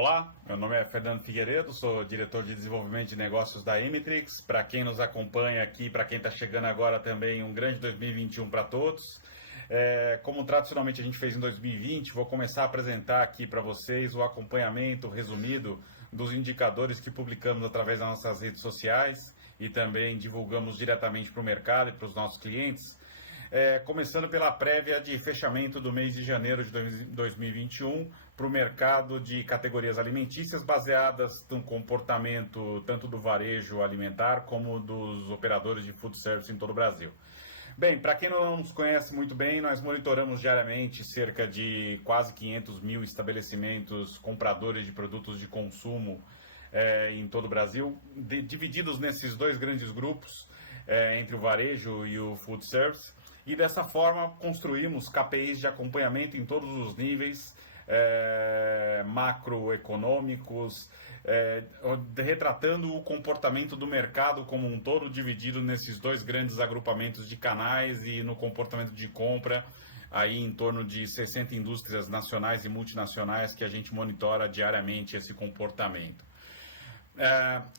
Olá, meu nome é Fernando Figueiredo, sou diretor de desenvolvimento de negócios da Emitrix. Para quem nos acompanha aqui, para quem está chegando agora também, um grande 2021 para todos. Como tradicionalmente a gente fez em 2020, vou começar a apresentar aqui para vocês o acompanhamento resumido dos indicadores que publicamos através das nossas redes sociais e também divulgamos diretamente para o mercado e para os nossos clientes. Começando pela prévia de fechamento do mês de janeiro de 2021 para o mercado de categorias alimentícias baseadas no comportamento tanto do varejo alimentar como dos operadores de food service em todo o Brasil. Bem, para quem não nos conhece muito bem, nós monitoramos diariamente cerca de quase 500 mil estabelecimentos compradores de produtos de consumo em todo o Brasil, divididos nesses dois grandes grupos, entre o varejo e o food service. E dessa forma construímos KPIs de acompanhamento em todos os níveis, macroeconômicos, retratando o comportamento do mercado como um todo, dividido nesses dois grandes agrupamentos de canais e no comportamento de compra, aí em torno de 60 indústrias nacionais e multinacionais que a gente monitora diariamente esse comportamento.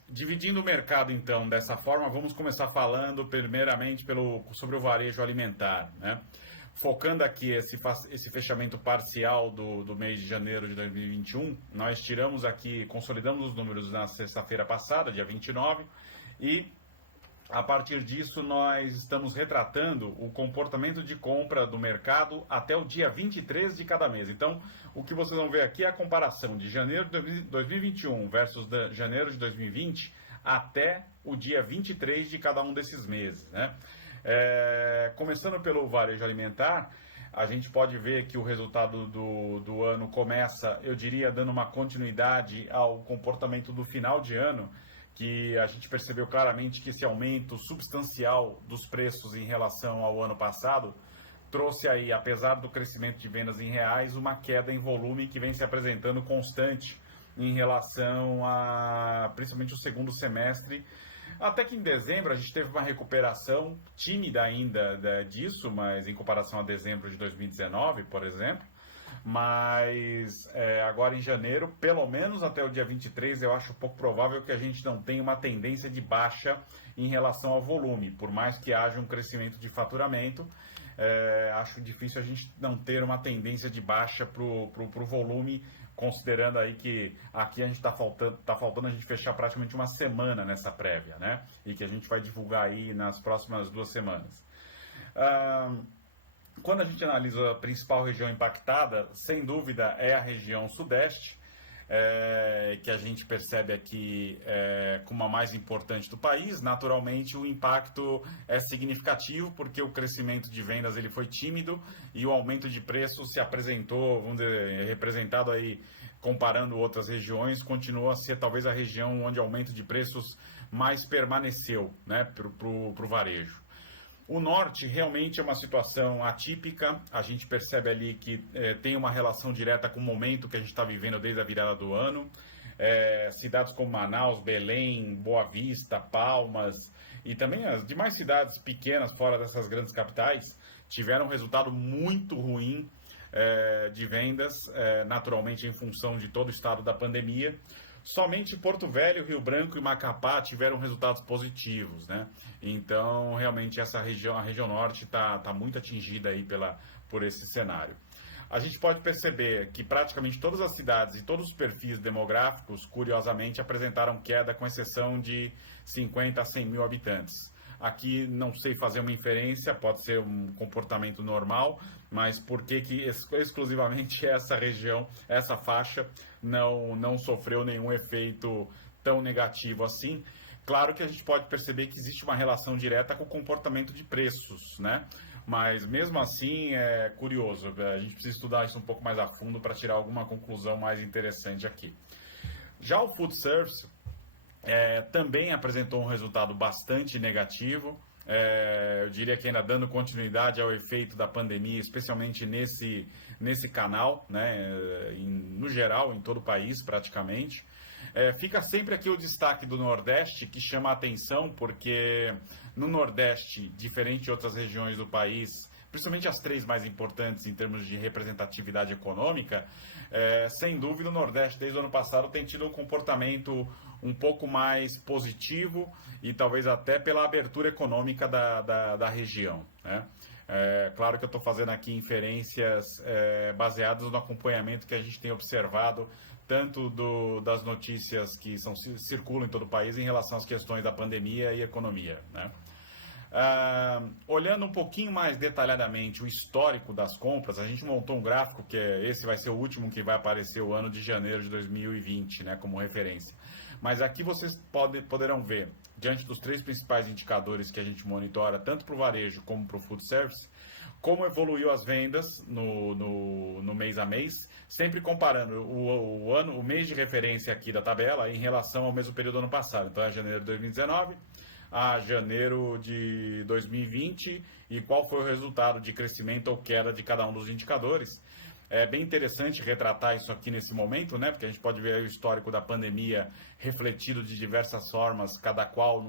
Dividindo o mercado, então, dessa forma, vamos começar falando primeiramente sobre o varejo alimentar, né? Focando aqui esse fechamento parcial do mês de janeiro de 2021, nós consolidamos os números na sexta-feira passada, dia 29, e a partir disso, nós estamos retratando o comportamento de compra do mercado até o dia 23 de cada mês. Então, o que vocês vão ver aqui é a comparação de janeiro de 2021 versus janeiro de 2020 até o dia 23 de cada um desses meses, né? Começando pelo varejo alimentar, a gente pode ver que o resultado do ano começa, eu diria, dando uma continuidade ao comportamento do final de ano, que a gente percebeu claramente que esse aumento substancial dos preços em relação ao ano passado trouxe aí, apesar do crescimento de vendas em reais, uma queda em volume que vem se apresentando constante em relação a, principalmente, o segundo semestre. Até que em dezembro a gente teve uma recuperação tímida ainda disso, mas em comparação a dezembro de 2019, por exemplo. Mas agora em janeiro, pelo menos até o dia 23, eu acho pouco provável que a gente não tenha uma tendência de baixa em relação ao volume. Por mais que haja um crescimento de faturamento, acho difícil a gente não ter uma tendência de baixa para o volume, considerando aí que aqui a gente está faltando a gente fechar praticamente uma semana nessa prévia, né? E que a gente vai divulgar aí nas próximas 2 semanas. Quando a gente analisa a principal região impactada, sem dúvida é a região sudeste, que a gente percebe aqui como a mais importante do país. Naturalmente o impacto é significativo porque o crescimento de vendas ele foi tímido e o aumento de preço se apresentou, vamos dizer, representado aí comparando outras regiões, continua a ser talvez a região onde o aumento de preços mais permaneceu, né, para o varejo. O norte realmente é uma situação atípica, a gente percebe ali que tem uma relação direta com o momento que a gente está vivendo desde a virada do ano. Cidades como Manaus, Belém, Boa Vista, Palmas e também as demais cidades pequenas fora dessas grandes capitais tiveram um resultado muito ruim de vendas, naturalmente em função de todo o estado da pandemia. Somente Porto Velho, Rio Branco e Macapá tiveram resultados positivos, né? Então, realmente, essa região, a região norte, está muito atingida aí por esse cenário. A gente pode perceber que praticamente todas as cidades e todos os perfis demográficos, curiosamente, apresentaram queda, com exceção de 50 a 100 mil habitantes. Aqui não sei fazer uma inferência, pode ser um comportamento normal, mas por que exclusivamente essa região, essa faixa, não sofreu nenhum efeito tão negativo assim? Claro que a gente pode perceber que existe uma relação direta com o comportamento de preços, né? Mas mesmo assim é curioso, a gente precisa estudar isso um pouco mais a fundo para tirar alguma conclusão mais interessante aqui. Já o food service também apresentou um resultado bastante negativo. Eu diria que ainda dando continuidade ao efeito da pandemia, especialmente nesse canal, né, no geral, em todo o país praticamente. Fica sempre aqui o destaque do Nordeste, que chama a atenção, porque no Nordeste, diferente de outras regiões do país, principalmente as três mais importantes em termos de representatividade econômica, sem dúvida o Nordeste desde o ano passado tem tido um comportamento um pouco mais positivo e talvez até pela abertura econômica da região, né? Claro que eu estou fazendo aqui inferências baseadas no acompanhamento que a gente tem observado, tanto das notícias que circulam em todo o país em relação às questões da pandemia e economia, né? Olhando um pouquinho mais detalhadamente o histórico das compras, a gente montou um gráfico que esse vai ser o último que vai aparecer o ano de janeiro de 2020, né, como referência. Mas aqui vocês poderão ver, diante dos três principais indicadores que a gente monitora, tanto para o varejo como para o food service, como evoluiu as vendas no mês a mês, sempre comparando o mês de referência aqui da tabela em relação ao mesmo período do ano passado. Então é janeiro de 2019 a janeiro de 2020 e qual foi o resultado de crescimento ou queda de cada um dos indicadores. É bem interessante retratar isso aqui nesse momento, né? Porque a gente pode ver o histórico da pandemia refletido de diversas formas, cada qual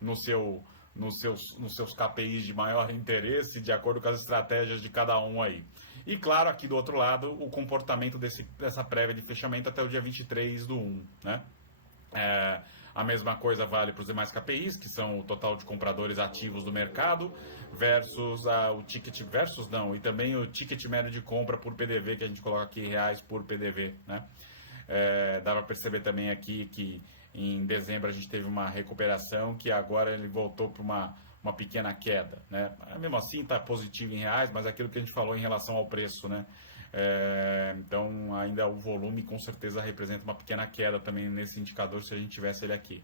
nos seus KPIs de maior interesse, de acordo com as estratégias de cada um aí. E claro, aqui do outro lado, o comportamento dessa prévia de fechamento até o dia 23/1, né? A mesma coisa vale para os demais KPIs, que são o total de compradores ativos do mercado, versus e também o ticket médio de compra por PDV, que a gente coloca aqui reais por PDV, né? Dá para perceber também aqui que em dezembro a gente teve uma recuperação, que agora ele voltou para uma pequena queda, né? Mesmo assim está positivo em reais, mas aquilo que a gente falou em relação ao preço, né? Então ainda o volume com certeza representa uma pequena queda também nesse indicador se a gente tivesse ele aqui.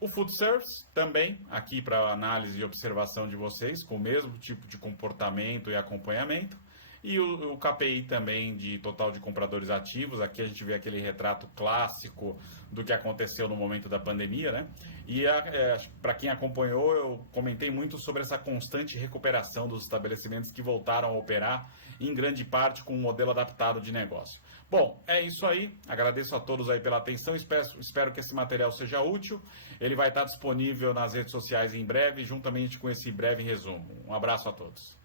O food service também aqui para análise e observação de vocês, com o mesmo tipo de comportamento e acompanhamento. E o KPI também de total de compradores ativos, aqui a gente vê aquele retrato clássico do que aconteceu no momento da pandemia, né? E para quem acompanhou, eu comentei muito sobre essa constante recuperação dos estabelecimentos que voltaram a operar, em grande parte com um modelo adaptado de negócio. Bom, é isso aí, agradeço a todos aí pela atenção, espero que esse material seja útil, ele vai estar disponível nas redes sociais em breve, juntamente com esse breve resumo. Um abraço a todos.